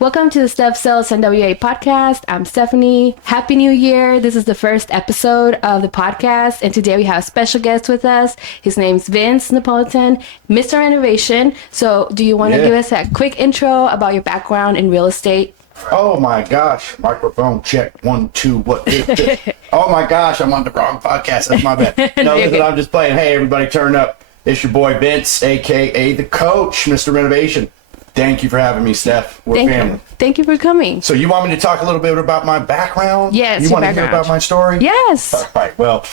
Welcome to the Stef Sells NWA Podcast. I'm Stefany. Happy New Year. This is the first episode of the podcast, and today we have a special guest with us. His name's Vince Napolitan, Mr. Renovation. So do you want to give us a quick intro about your background in real estate? Oh my gosh, microphone check, 1, 2, what is this? Oh my gosh, I'm on the wrong podcast, that's my bad. No, listen, I'm just playing. Hey everybody, turn up. It's your boy Vince, aka the coach, Mr. Renovation. Thank you for having me, Steph. We're family. Thank you for coming. So you want me to talk a little bit about my background? Yes, you want to hear about my story? Yes. All right, well,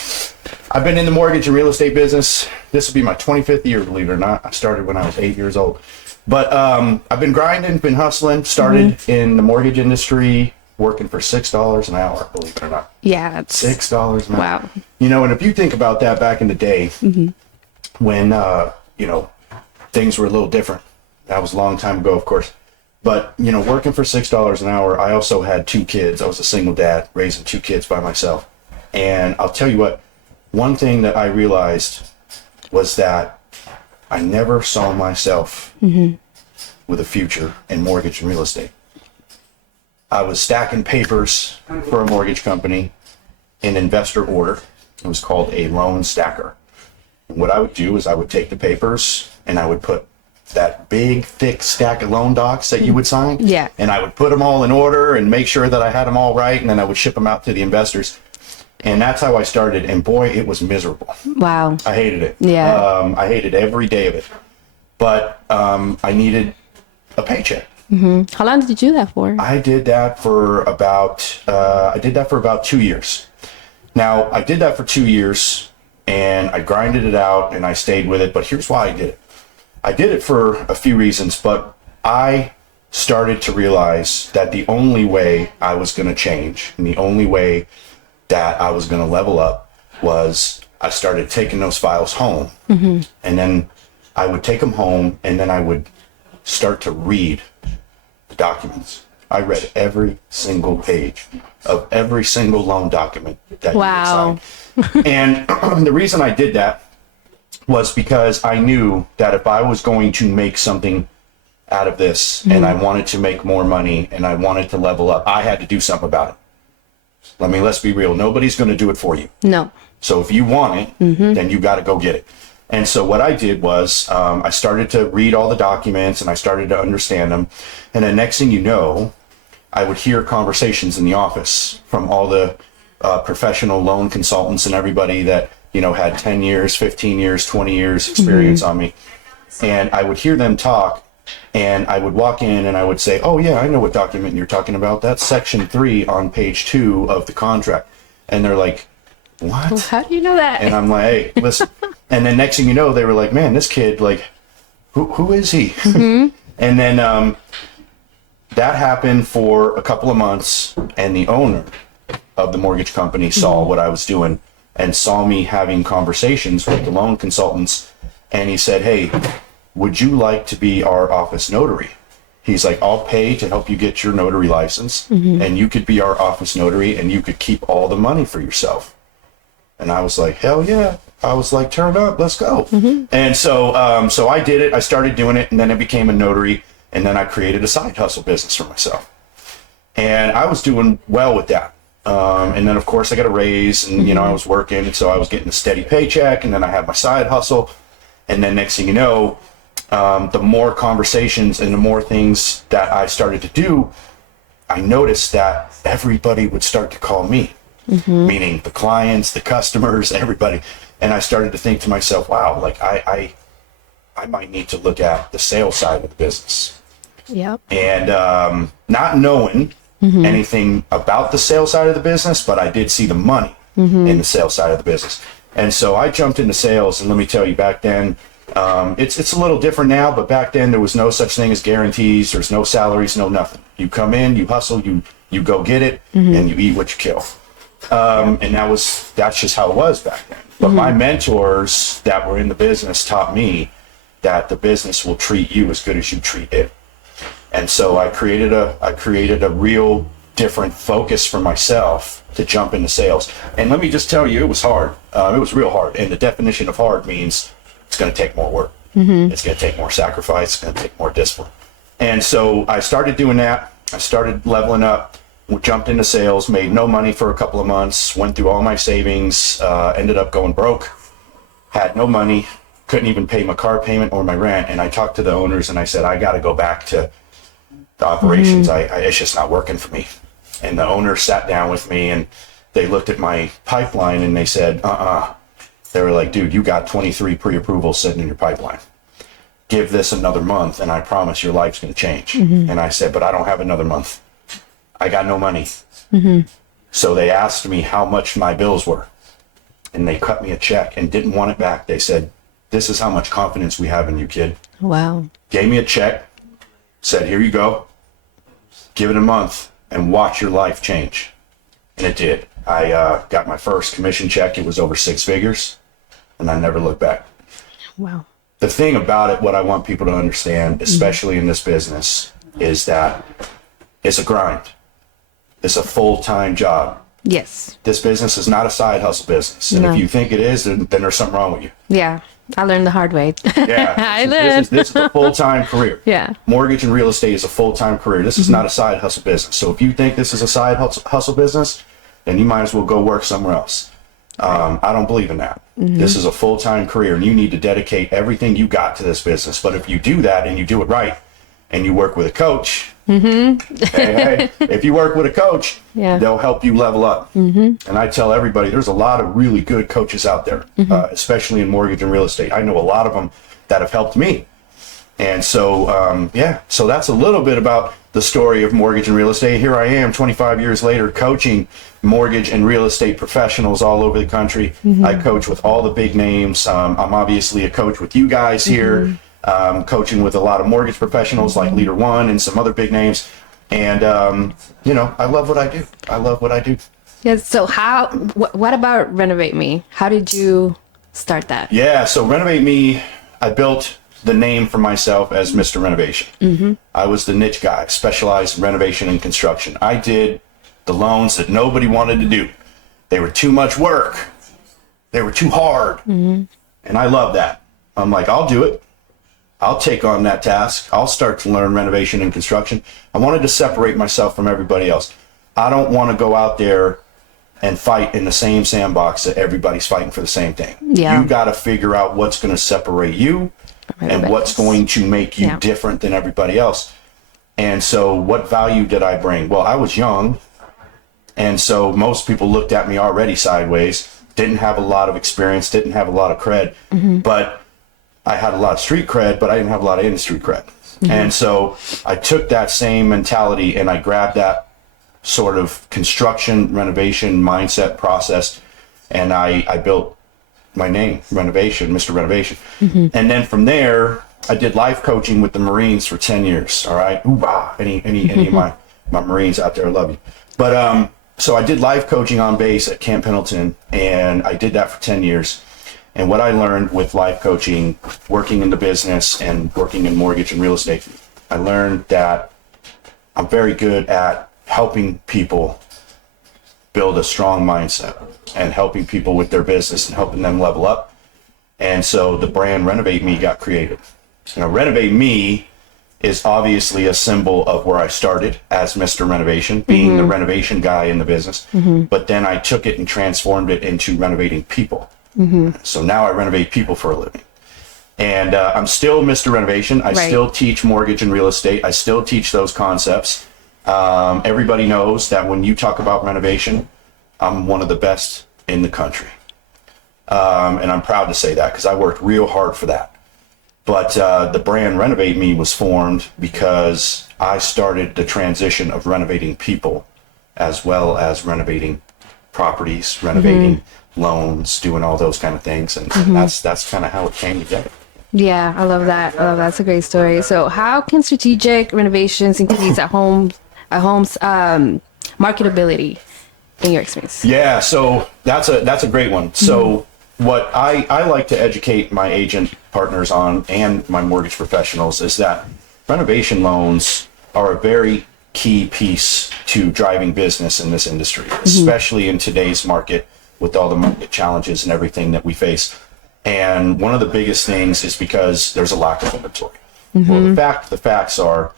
I've been in the mortgage and real estate business. This will be my 25th year, believe it or not. I started when I was 8 years old. But I've been grinding, been hustling, started in the mortgage industry, working for $6 an hour, believe it or not. Yeah. $6 an hour. Wow. You know, and if you think about that back in the day, when, things were a little different. That was a long time ago, of course. But, you know, working for $6 an hour, I also had 2 kids. I was a single dad, raising 2 kids by myself. And I'll tell you what, one thing that I realized was that I never saw myself with a future in mortgage and real estate. I was stacking papers for a mortgage company in investor order. It was called a loan stacker. And what I would do is I would take the papers and I would put that big, thick stack of loan docs that you would sign. Yeah. And I would put them all in order and make sure that I had them all right. And then I would ship them out to the investors. And that's how I started. And boy, it was miserable. Wow. I hated it. Yeah. I hated every day of it. But I needed a paycheck. How long did you do that for? I did that for about 2 years. Now, I did that for 2 years and I grinded it out and I stayed with it. But here's why I did it. I did it for a few reasons, but I started to realize that the only way I was going to change and the only way that I was going to level up was I started taking those files home. And then I would take them home and then I would start to read the documents. I read every single page of every single loan document that you would sign. And the reason I did that was because I knew that if I was going to make something out of this and I wanted to make more money and I wanted to level up, I had to do something about it. I mean, let's be real. Nobody's going to do it for you. No. So if you want it, then you got to go get it. And so what I did was I started to read all the documents and I started to understand them. And then next thing you know, I would hear conversations in the office from all the professional loan consultants and everybody that, you know, had 10 years, 15 years, 20 years experience on me. And I would hear them talk and I would walk in and I would say, oh yeah, I know what document you're talking about. That's section 3 on page 2 of the contract. And they're like, what? Well, how do you know that? And I'm like, hey, listen. And then next thing you know, they were like, man, this kid, like, who is he? And then that happened for a couple of months. And the owner of the mortgage company saw what I was doing and saw me having conversations with the loan consultants. And he said, hey, would you like to be our office notary? He's like, I'll pay to help you get your notary license. And you could be our office notary and you could keep all the money for yourself. And I was like, hell yeah. I was like, turn up, let's go. And so so I did it. I started doing it. And then I became a notary. And then I created a side hustle business for myself. And I was doing well with that. And then, of course, I got a raise and, you know, I was working. And so I was getting a steady paycheck. And then I had my side hustle. And then next thing you know, the more conversations and the more things that I started to do, I noticed that everybody would start to call me, meaning the clients, the customers, everybody. And I started to think to myself, wow, like I might need to look at the sales side of the business. Yep. And not knowing anything about the sales side of the business, but I did see the money in the sales side of the business. And so I jumped into sales, and let me tell you, back then, it's a little different now, but back then there was no such thing as guarantees. There's no salaries, no nothing. You come in, you hustle, you go get it, and you eat what you kill. And that's just how it was back then. But my mentors that were in the business taught me that the business will treat you as good as you treat it. And so I created a real different focus for myself to jump into sales. And let me just tell you, it was hard. It was real hard. And the definition of hard means it's going to take more work. It's going to take more sacrifice. It's going to take more discipline. And so I started doing that. I started leveling up, jumped into sales, made no money for a couple of months, went through all my savings, ended up going broke, had no money, couldn't even pay my car payment or my rent. And I talked to the owners and I said, I got to go back to the operations. It's just not working for me. And the owner sat down with me and they looked at my pipeline and they said, They were like, dude, you got 23 pre-approvals sitting in your pipeline. Give this another month and I promise your life's going to change. And I said, but I don't have another month. I got no money. So they asked me how much my bills were and they cut me a check and didn't want it back. They said, this is how much confidence we have in you, kid. Wow. Gave me a check, said, here you go. Give it a month and watch your life change. And it did. I got my first commission check. It was over 6 figures and I never looked back. Wow. The thing about it, what I want people to understand, especially in this business, is that it's a grind. It's a full-time job. Yes. This business is not a side hustle business. And if you think it is, then there's something wrong with you. Yeah. I learned the hard way. Yeah. This is a full-time career. Yeah. Mortgage and real estate is a full-time career. This is not a side hustle business. So if you think this is a side hustle business, then you might as well go work somewhere else. I don't believe in that. This is a full-time career and you need to dedicate everything you got to this business. But if you do that and you do it right and you work with a coach, hey, if you work with a coach, they'll help you level up. And I tell everybody, there's a lot of really good coaches out there, especially in mortgage and real estate. I know a lot of them that have helped me. And so, so that's a little bit about the story of mortgage and real estate. Here I am 25 years later coaching mortgage and real estate professionals all over the country. I coach with all the big names. I'm obviously a coach with you guys here, coaching with a lot of mortgage professionals like Leader One and some other big names. And, I love what I do. I love what I do. Yes. So what about Renovate Me? How did you start that? Yeah. So Renovate Me, I built the name for myself as Mr. Renovation. I was the niche guy, specialized in renovation and construction. I did the loans that nobody wanted to do. They were too much work. They were too hard. And I love that. I'm like, I'll do it. I'll take on that task. I'll start to learn renovation and construction. I wanted to separate myself from everybody else. I don't want to go out there and fight in the same sandbox that everybody's fighting for the same thing. You got to figure out what's going to separate you and what's going to make you different than everybody else. And so what value did I bring? Well, I was young. And so most people looked at me already sideways, didn't have a lot of experience, didn't have a lot of cred, but I had a lot of street cred, but I didn't have a lot of industry cred. And so I took that same mentality and I grabbed that sort of construction, renovation mindset process. And I built my name, Renovation, Mr. Renovation. And then from there, I did life coaching with the Marines for 10 years. All right. Any of my Marines out there, I love you. But, so I did life coaching on base at Camp Pendleton and I did that for 10 years. And what I learned with life coaching, working in the business and working in mortgage and real estate, I learned that I'm very good at helping people build a strong mindset and helping people with their business and helping them level up. And so the brand Renovate Me got created. Renovate Me is obviously a symbol of where I started as Mr. Renovation, being the renovation guy in the business. But then I took it and transformed it into renovating people. So now I renovate people for a living. And I'm still Mr. Renovation. I still teach mortgage and real estate. I still teach those concepts. Everybody knows that when you talk about renovation, I'm one of the best in the country. And I'm proud to say that because I worked real hard for that. But the brand Renovate Me was formed because I started the transition of renovating people as well as renovating properties, renovating loans, doing all those kind of things. And that's kind of how it came together. Yeah, I love that. That's a great story. So how can strategic renovations increase a home's marketability in your experience? Yeah, so that's a great one. So what I like to educate my agent partners on and my mortgage professionals is that renovation loans are a very key piece to driving business in this industry, especially in today's market with all the market challenges and everything that we face. And one of the biggest things is because there's a lack of inventory. Well, the facts are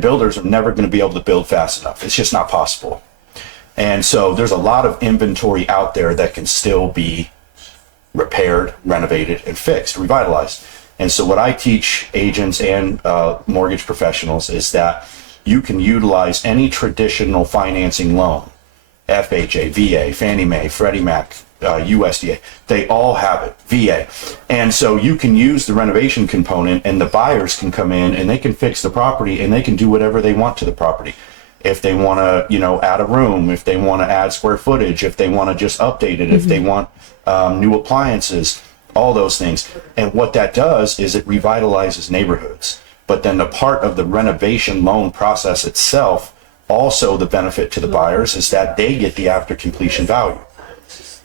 builders are never going to be able to build fast enough. It's just not possible. And so there's a lot of inventory out there that can still be repaired, renovated, and fixed, revitalized. And so what I teach agents and mortgage professionals is that you can utilize any traditional financing loan, FHA, VA, Fannie Mae, Freddie Mac, USDA, they all have it, VA. And so you can use the renovation component, and the buyers can come in and they can fix the property and they can do whatever they want to the property. If they want to, add a room, if they want to add square footage, if they want to just update it, if they want new appliances, all those things. And what that does is it revitalizes neighborhoods. But then the part of the renovation loan process itself, also the benefit to the buyers is that they get the after completion value.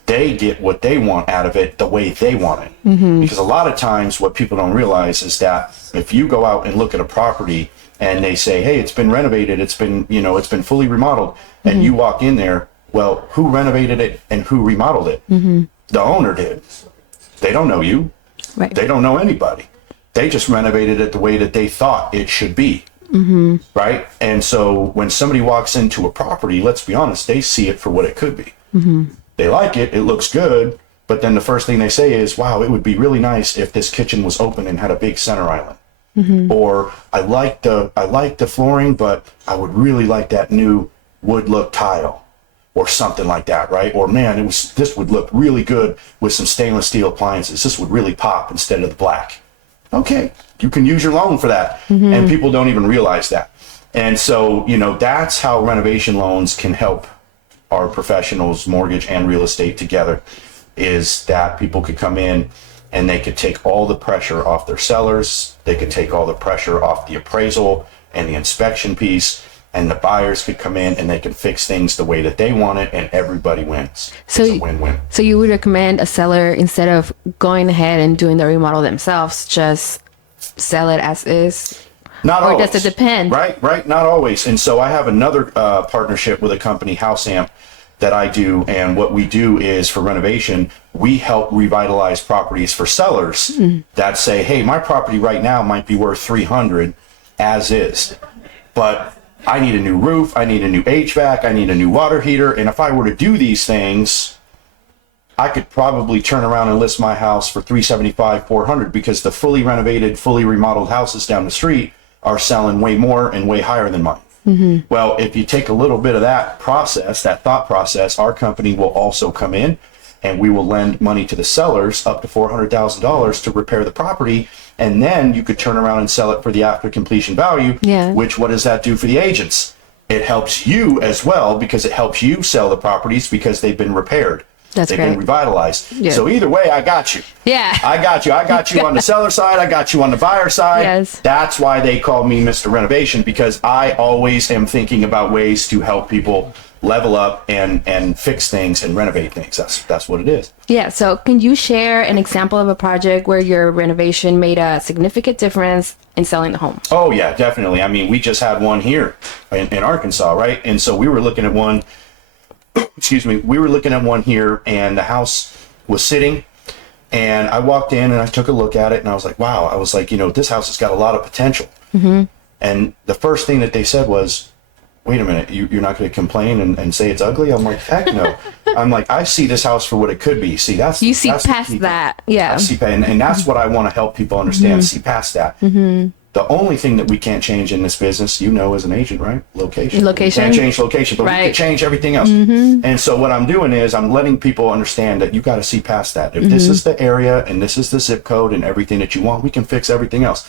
They get what they want out of it the way they want it. Because a lot of times what people don't realize is that if you go out and look at a property and they say, hey, it's been renovated, it's been fully remodeled, and you walk in there, well, who renovated it and who remodeled it? The owner did. They don't know you. Right. They don't know anybody. They just renovated it the way that they thought it should be. Right? And so when somebody walks into a property, let's be honest, they see it for what it could be. They like it, it looks good, but then the first thing they say is, wow, it would be really nice if this kitchen was open and had a big center island. Or I like the flooring, but I would really like that new wood look tile or something like that, right? Or man, this would look really good with some stainless steel appliances. This would really pop instead of the black. Okay, you can use your loan for that. And people don't even realize that. And so, that's how renovation loans can help our professionals, mortgage and real estate together, is that people could come in and they could take all the pressure off their sellers. They could take all the pressure off the appraisal and the inspection piece, and the buyers could come in and they can fix things the way that they want it, and everybody wins. So it's a win-win. So you would recommend a seller, instead of going ahead and doing the remodel themselves, just sell it as is? Not always. Or does it depend? Right, not always. And so I have another partnership with a company, House Amp, that I do. And what we do is, for renovation, we help revitalize properties for sellers that say, hey, my property right now might be worth $300 as is, but I need a new roof, I need a new HVAC, I need a new water heater. And if I were to do these things, I could probably turn around and list my house for $375, $400, because the fully renovated, fully remodeled houses down the street are selling way more and way higher than mine. Well, if you take a little bit of that process, that thought process, our company will also come in and we will lend money to the sellers up to $400,000 to repair the property. And then you could turn around and sell it for the after completion value, which, what does that do for the agents? It helps you as well, because it helps you sell the properties because they've been repaired. They've been revitalized. Yeah. So either way, I got you. Yeah. I got you on the seller side. I got you on the buyer side. Yes. That's why they call me Mr. Renovation, because I always am thinking about ways to help people level up and fix things and renovate things. That's what it is. Yeah. So can you share an example of a project where your renovation made a significant difference in selling the home? Oh, yeah, definitely. I mean, we just had one here in Arkansas, right? And so we were looking at one. We were looking at one here, and the house was sitting, and I walked in and I took a look at it, and I was like, wow, this house has got a lot of potential. And the first thing that they said was, wait a minute, you're not going to complain and say it's ugly? I'm like, heck no. I'm like, I see this house for what it could be. See, that's past that. Yeah. I see, and that's what I want to help people understand, see past that. The only thing that we can't change in this business, as an agent, right? Location. We can't change location, but we can change everything else. And so what I'm doing is I'm letting people understand that you got to see past that. If this is the area and this is the zip code and everything that you want, we can fix everything else.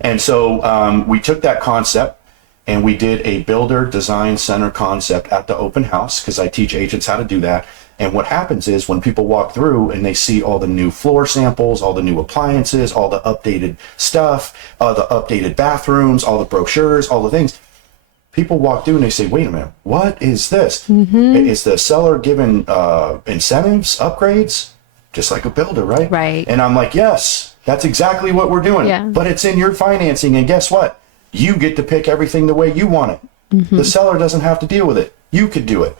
And so we took that concept and we did a builder design center concept at the open house, because I teach agents how to do that. And what happens is, when people walk through and they see all the new floor samples, all the new appliances, all the updated stuff, the updated bathrooms, all the brochures, all the things, people walk through and they say, wait a minute, what is this? Is the seller given incentives, upgrades? Just like a builder, right? Right. And I'm like, yes, that's exactly what we're doing. Yeah. But it's in your financing, and guess what? You get to pick everything the way you want it. The seller doesn't have to deal with it. You could do it.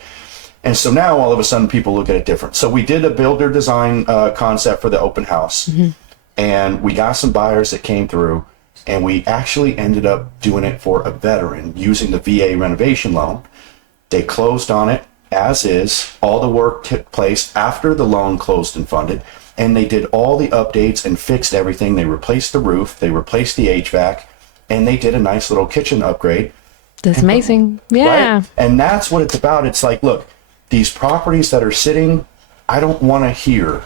And so now all of a sudden people look at it different. So we did a builder design concept for the open house, and we got some buyers that came through, And we actually ended up doing it for a veteran using the VA renovation loan. They closed on it as is. All the work took place after the loan closed and funded. And they did all the updates and fixed everything. They replaced the roof. They replaced the HVAC. And they did a nice little kitchen upgrade. That's amazing. Yeah. Right? And that's what it's about. It's like, look, these properties that are sitting, I don't want to hear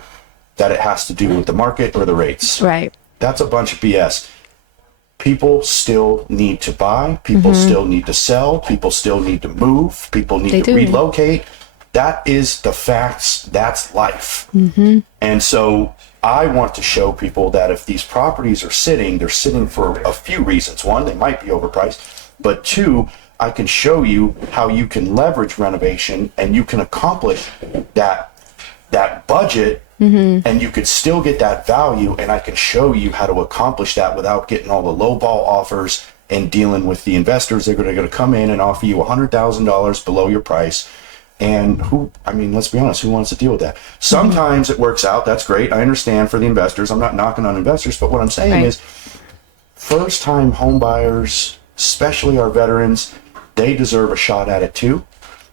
that it has to do with the market or the rates. Right. That's a bunch of BS. People still need to buy. People still need to sell. People still need to move. People need to relocate. That is the facts. That's life. And so I want to show people that if these properties are sitting, they're sitting for a few reasons. One, they might be overpriced. But two, I can show you how you can leverage renovation and you can accomplish that budget, and you could still get that value, and I can show you how to accomplish that without getting all the lowball offers and dealing with the investors. They're going to come in and offer you $100,000 below your price. And let's be honest, who wants to deal with that? Sometimes it works out. That's great. I understand for the investors. I'm not knocking on investors, but what I'm saying is first-time home buyers, especially our veterans, they deserve a shot at it too.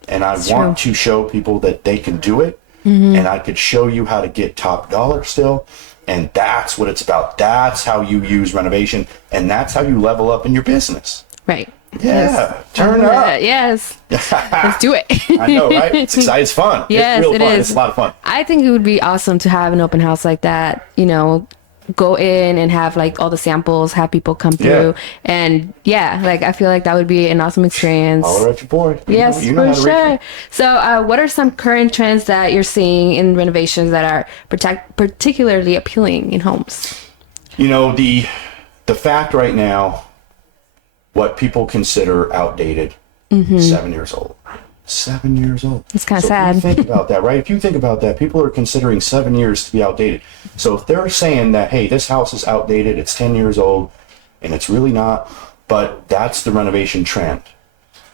And I want to show people that they can do it. And I could show you how to get top dollar still. And that's what it's about. That's how you use renovation. And that's how you level up in your business. Right. Yeah. Yes. Turn it up. Yes. Let's do it. I know, right? It's exciting. It's fun. Yes, it's real fun. is. It's a lot of fun. I think it would be awesome to have an open house like that, go in and have like all the samples, have people come through, and I feel like that would be an awesome experience. All right, your boy. Yes, you know for sure. So what are some current trends that you're seeing in renovations that are particularly appealing in homes? The fact right now, what people consider outdated, 7 years old. 7 years old. It's kind of sad. If you think about that, right? If you think about that, people are considering 7 years to be outdated. So if they're saying that, hey, this house is outdated, it's 10 years old, and it's really not, but that's the renovation trend.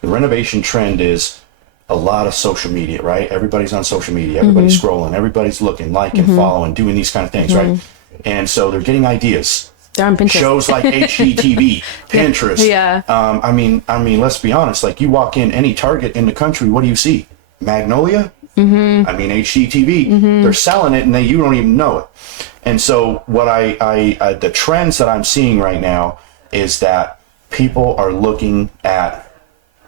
The renovation trend is a lot of social media, right? Everybody's on social media. Everybody's scrolling. Everybody's looking, liking, following, doing these kind of things, right? And so they're getting ideas. They're on Pinterest. Shows like HGTV, Pinterest. Yeah. I mean, let's be honest. Like you walk in any Target in the country, what do you see? Magnolia. HGTV. They're selling it, and you don't even know it. And so, what the trends that I'm seeing right now is that people are looking at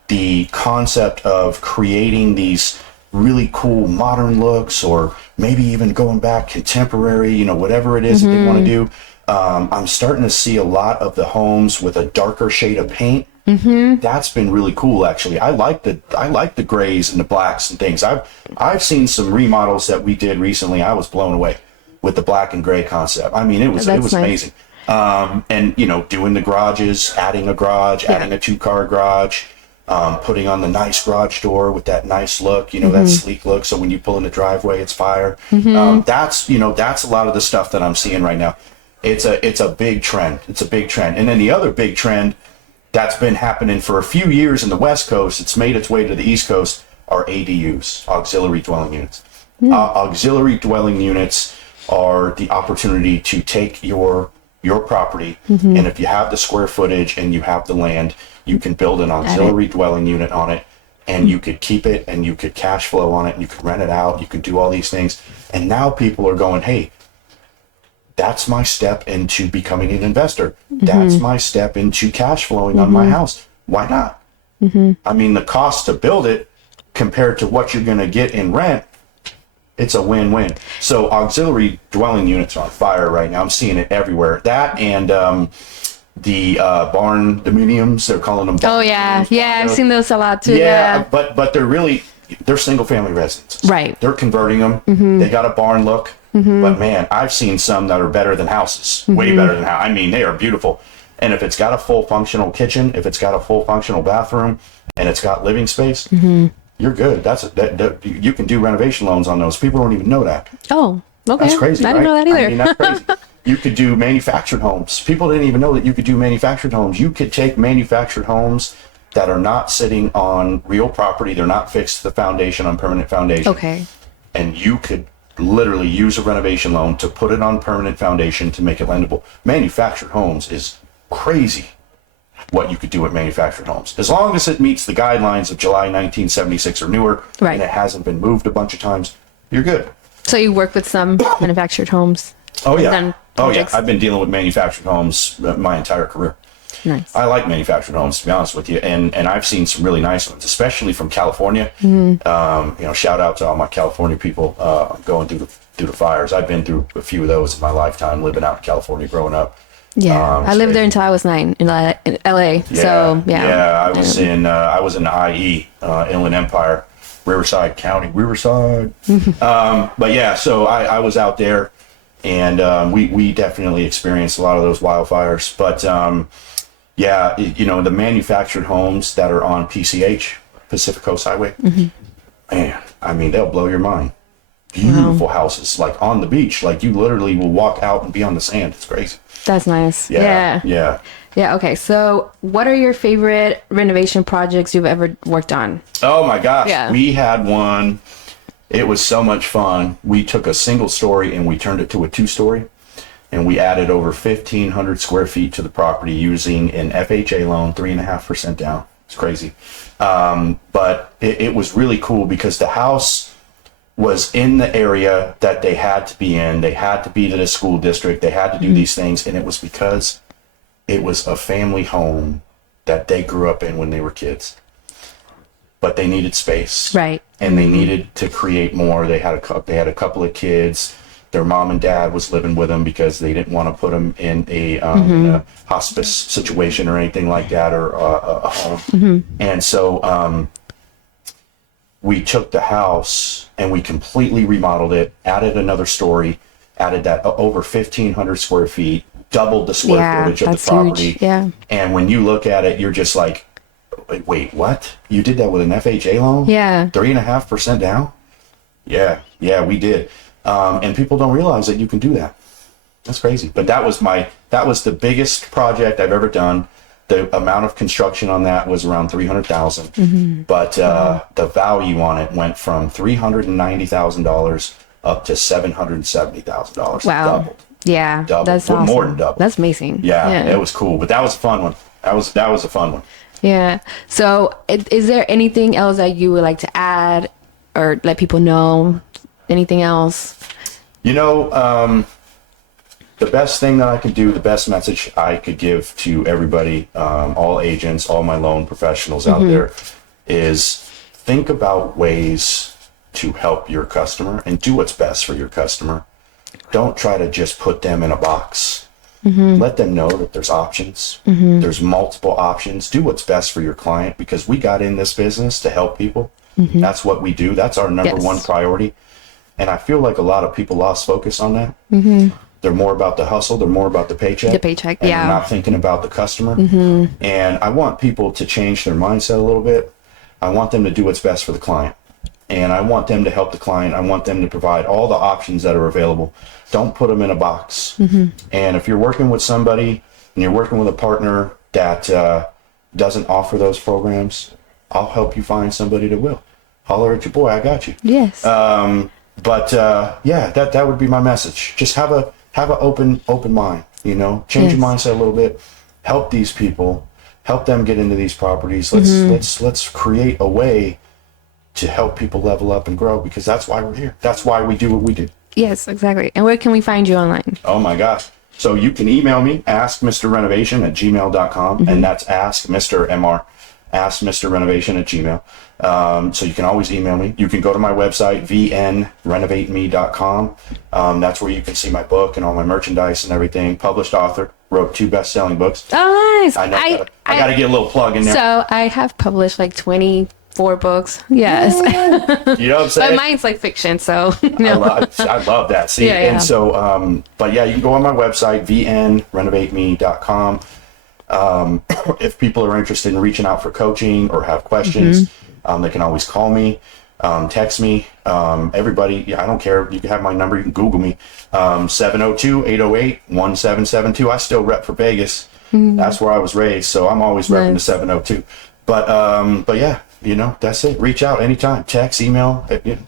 the concept of creating these really cool modern looks, or maybe even going back contemporary. Whatever it is that they want to do. I'm starting to see a lot of the homes with a darker shade of paint. That's been really cool, actually. I like the grays and the blacks and things. I've seen some remodels that we did recently. I was blown away with the black and gray concept. I mean, it was nice. amazing. And doing the garages, adding a garage, adding a 2-car garage, putting on the nice garage door with that nice look, that sleek look. So when you pull in the driveway, it's fire. That's a lot of the stuff that I'm seeing right now. It's a big trend. It's a big trend. And then the other big trend that's been happening for a few years in the West Coast, it's made its way to the East Coast, are ADUs, auxiliary dwelling units. Auxiliary dwelling units are the opportunity to take your property, and if you have the square footage and you have the land, you can build an auxiliary dwelling unit on it, and you could keep it, and you could cash flow on it, and you could rent it out, you could do all these things. And now people are going, hey, that's my step into becoming an investor. That's my step into cash flowing on my house. Why not? I mean, the cost to build it compared to what you're going to get in rent, it's a win-win. So auxiliary dwelling units are on fire right now. I'm seeing it everywhere. That and the barn dominiums, they're calling them. Oh yeah, I've seen those a lot too. Yeah, but they're single-family residences. Right. They're converting them. They got a barn look. But man, I've seen some that are better than houses, way better than houses. I mean, they are beautiful. And if it's got a full functional kitchen, if it's got a full functional bathroom, and it's got living space, you're good. You can do renovation loans on those. People don't even know that. Oh, okay. That's crazy. I didn't know that either. I mean, that's crazy. You could do manufactured homes. People didn't even know that you could do manufactured homes. You could take manufactured homes that are not sitting on real property. They're not fixed to the foundation, on permanent foundation. Okay. And you could literally use a renovation loan to put it on permanent foundation to make it lendable. Manufactured homes is crazy what you could do with manufactured homes. As long as it meets the guidelines of July 1976 or newer, Right. and it hasn't been moved a bunch of times, you're good. So you work with some manufactured homes? Oh, yeah. Done Oh, yeah. projects? I've been dealing with manufactured homes my entire career. Nice. I like manufactured homes, to be honest with you, and I've seen some really nice ones, especially from California. Shout out to all my California people going through the fires. I've been through a few of those in my lifetime, living out in California, growing up. Yeah, I lived there until I was 9 in LA. Yeah, So yeah, I was in IE, Inland Empire, Riverside County, Riverside. But yeah, so I was out there, and we definitely experienced a lot of those wildfires. But yeah, the manufactured homes that are on PCH, Pacific Coast Highway, man, I mean, they'll blow your mind. Beautiful houses, like on the beach, like you literally will walk out and be on the sand. It's crazy. That's nice. Yeah. Yeah. Okay. So, what are your favorite renovation projects you've ever worked on? Oh my gosh. Yeah. We had one. It was so much fun. We took a single story and we turned it to a 2-story, and we added over 1,500 square feet to the property using an FHA loan, 3.5% down. It's crazy. But it was really cool because the house was in the area that they had to be in. They had to be to the school district. They had to do these things. And it was because it was a family home that they grew up in when they were kids. But they needed space. Right. And they needed to create more. They had a couple of kids. Their mom and dad was living with them because they didn't want to put them in a hospice situation or anything like that, or a home. And so we took the house and we completely remodeled it, added another story, added that over 1,500 square feet, doubled the square footage of the property. Huge. Yeah. And when you look at it, you're just like, wait, what? You did that with an FHA loan? Yeah. 3.5% down? Yeah, we did. And people don't realize that you can do that. That's crazy. But that was the biggest project I've ever done. The amount of construction on that was around $300,000, but the value on it went from $390,000 up to $770,000. Wow. Doubled. Yeah. Doubled. That's Well, awesome. more than doubled. That's amazing. Yeah, it was cool. But that was a fun one. That was a fun one. Yeah. So, is there anything else that you would like to add or let people know? Anything else? The best thing that I could do, the best message I could give to everybody, all agents, all my loan professionals out there, is think about ways to help your customer and do what's best for your customer. Don't try to just put them in a box. Let them know that there's options. There's multiple options. Do what's best for your client, because we got in this business to help people. That's what we do. That's our number one priority. And I feel like a lot of people lost focus on that. They're more about the hustle. They're more about the paycheck. The paycheck, and yeah. they're not thinking about the customer. And I want people to change their mindset a little bit. I want them to do what's best for the client. And I want them to help the client. I want them to provide all the options that are available. Don't put them in a box. And if you're working with somebody and you're working with a partner that doesn't offer those programs, I'll help you find somebody that will. Holler at your boy. I got you. Yes. But that would be my message. Just have an open mind, change your mindset a little bit, help these people, help them get into these properties. Let's create a way to help people level up and grow, because that's why we're here. That's why we do what we do. Yes, exactly. And where can we find you online? Oh my gosh. So you can email me, askmrrenovation@gmail.com, and that's ask Mr. MR, askmrrenovation@gmail. So you can always email me. You can go to my website, vnrenovatemE.com. That's where you can see my book and all my merchandise and everything. Published author, wrote 2 best-selling books. Oh, nice. I know. I got to get a little plug in there. So I have published like 24 books. Yes. You know what I'm saying? But mine's like fiction, so. I love that. See, Yeah. And so, but yeah, you can go on my website, vnrenovatemE.com. If people are interested in reaching out for coaching or have questions, they can always call me, text me. Everybody, I don't care. You can have my number. You can Google me. 702-808-1772. I still rep for Vegas. That's where I was raised. So I'm always repping the 702. But yeah, that's it. Reach out anytime. Text, email,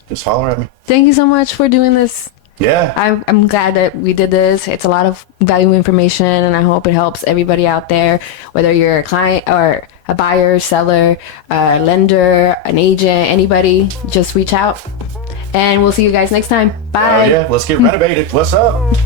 just holler at me. Thank you so much for doing this. Yeah. I'm glad that we did this. It's a lot of valuable information, and I hope it helps everybody out there, whether you're a client or a buyer, seller, a lender, an agent, anybody, just reach out. And we'll see you guys next time. Bye. Oh, yeah. Let's get renovated. What's up?